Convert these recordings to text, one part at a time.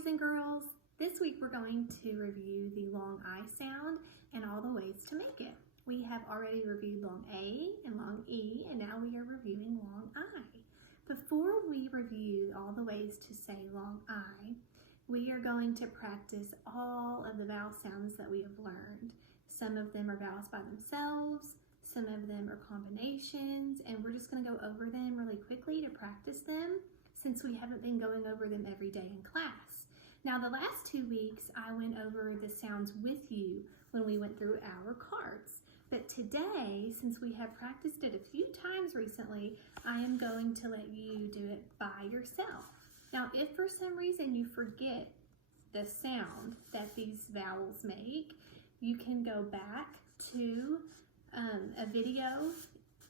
boys and girls. This week we're going to review the long I sound and all the ways to make it. We have already reviewed long A and long E, and now we are reviewing long I. Before we review all the ways to say long I, we are going to practice all of the vowel sounds that we have learned. Some of them are vowels by themselves, some of them are combinations, and we're just going to go over them really quickly to practice them since we haven't been going over them every day in class. Now, the last 2 weeks, I went over the sounds with you when we went through our cards. But today, since we have practiced it a few times recently, I am going to let you do it by yourself. Now, if for some reason you forget the sound that these vowels make, you can go back to a video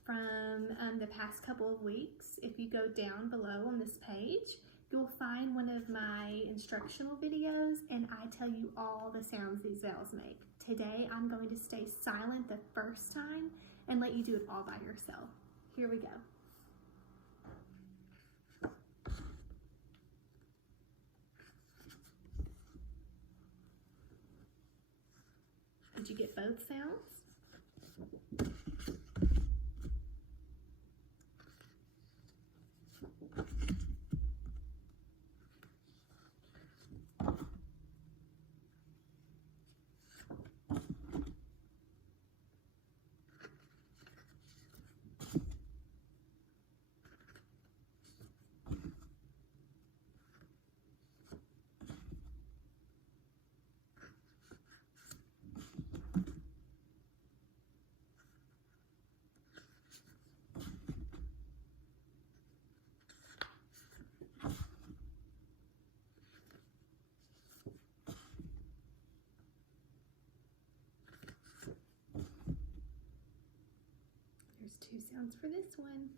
from the past couple of weeks. If you go down below on this page, you'll find one of my instructional videos, and I tell you all the sounds these vowels make. Today, I'm going to stay silent the first time and let you do it all by yourself. Here we go. Did you get both sounds? There's 2 sounds for this one.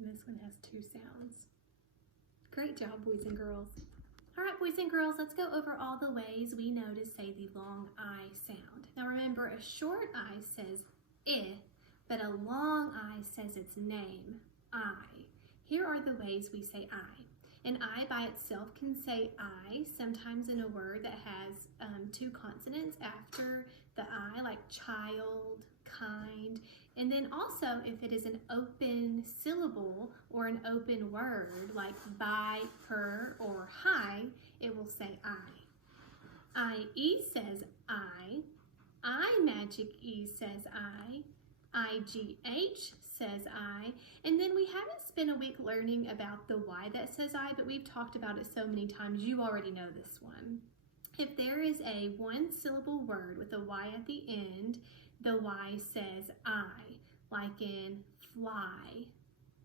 And this one has 2 sounds. Great job, boys and girls. All right, boys and girls, let's go over all the ways we know to say the long I sound. Now remember, a short I says I, but a long I says its name, I. Here are the ways we say I. An I by itself can say I, sometimes in a word that has 2 consonants after the I, like child, kind. And then also, if it is an open syllable or an open word, like by, per, or hi, it will say I. IE says I magic E says IGH says I, and then we haven't spent a week learning about the Y that says I, but we've talked about it so many times, you already know this one. If there is a 1-syllable word with a Y at the end, the Y says I, like in fly,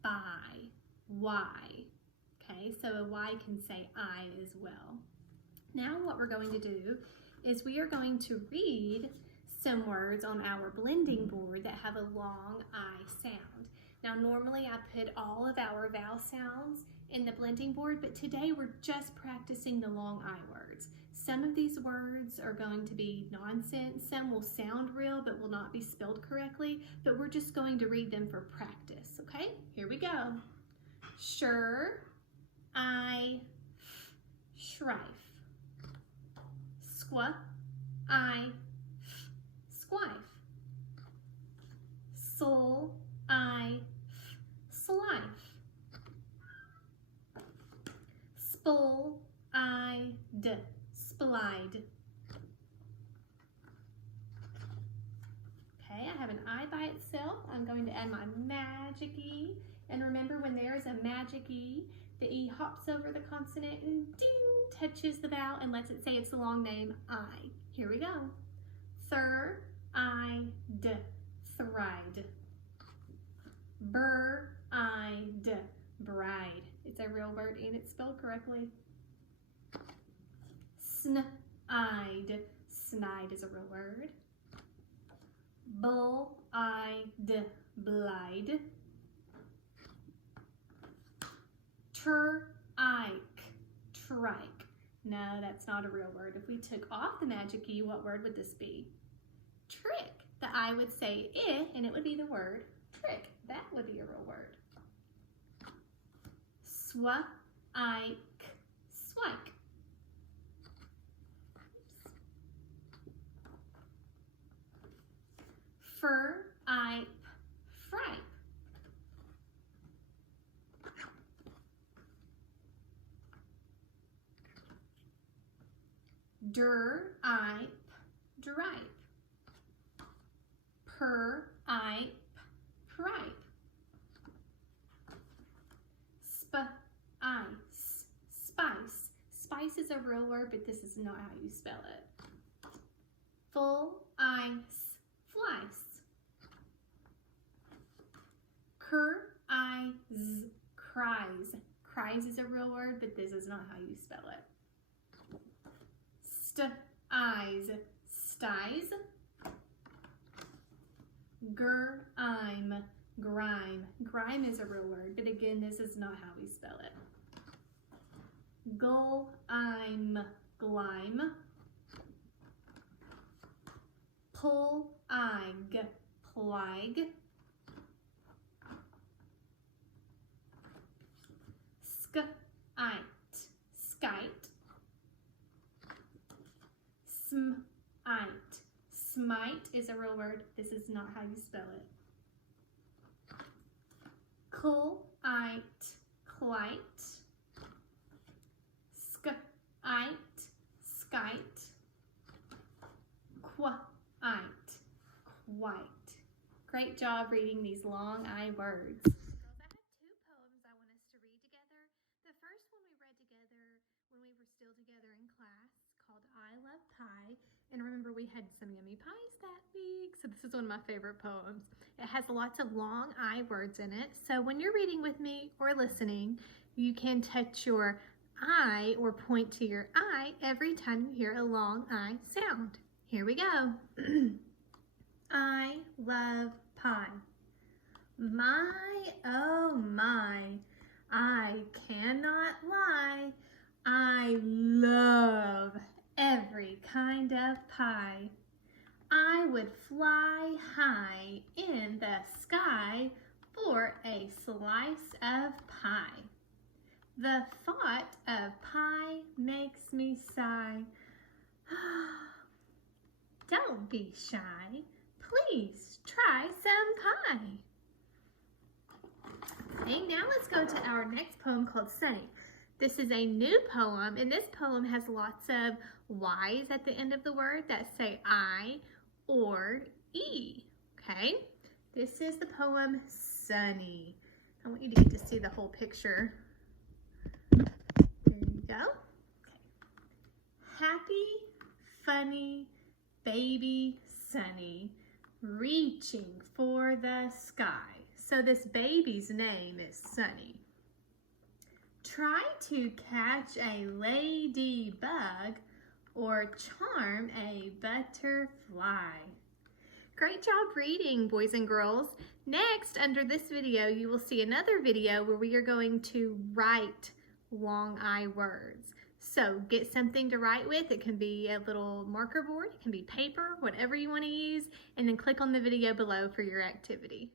buy, Y. Okay, so a Y can say I as well. Now what we're going to do is we are going to read some words on our blending board that have a long I sound. Now normally I put all of our vowel sounds in the blending board, but today we're just practicing the long I words. Some of these words are going to be nonsense, some will sound real but will not be spelled correctly, but we're just going to read them for practice, okay? Here we go. Sure, I, shrife. Squa, I, squife. Soul, I, slife. Spull, I, d, splide. Okay, I have an I by itself. I'm going to add my magic E. And remember, when there is a magic E, the E hops over the consonant and ding, touches the vowel and lets it say its long name, I. Here we go. Thur, I, d, thride. Bur, I, d, bride. It's a real word and it's spelled correctly. Snide. Snide is a real word. Bull-eyed. Blide. Trike. Trike. No, that's not a real word. If we took off the magic E, what word would this be? Trick. The I would say I, and it would be the word trick. That would be a real word. Swike. Swike. Fripe. Fripe. Dripe. Dripe. Pripe. Pripe. Spice. Spice. Spice is a real word, but this is not how you spell it. Full ice. Flice. Cries. Cries. Cries is a real word, but this is not how you spell it. Styes. Styes. Grime. Grime. Grime is a real word, but again, this is not how we spell it. Glime. Glime. Plague. Plague. Skite. Skite. Smite. Smite is a real word. This is not how you spell it. Clite. Clite. Skite. Skite. Quite. Quite. Great job reading these long I words. Girls, I have two poems I want us to read together. The first one we read together when we were still together in class, called I Love Pie. And remember, we had some yummy pies that week. So this is one of my favorite poems. It has lots of long I words in it. So when you're reading with me or listening, you can touch your I or point to your I every time you hear a long I sound. Here we go. I love pie. My, oh my, I cannot lie. I love every kind of pie. I would fly high in the sky for a slice of pie. The thought of pie makes me sigh. Don't be shy. Please try some pie. Okay, now let's go to our next poem called Sunny. This is a new poem, and this poem has lots of Y's at the end of the word that say I or E, okay? This is the poem Sunny. I want you to get to see the whole picture. There you go. Okay. Happy, funny, baby Sunny, reaching for the sky. So this baby's name is Sunny. Try to catch a ladybug or charm a butterfly. Great job reading, boys and girls. Next, under this video, you will see another video where we are going to write long I words. So get something to write with. It can be a little marker board, it can be paper, whatever you want to use, and then click on the video below for your activity.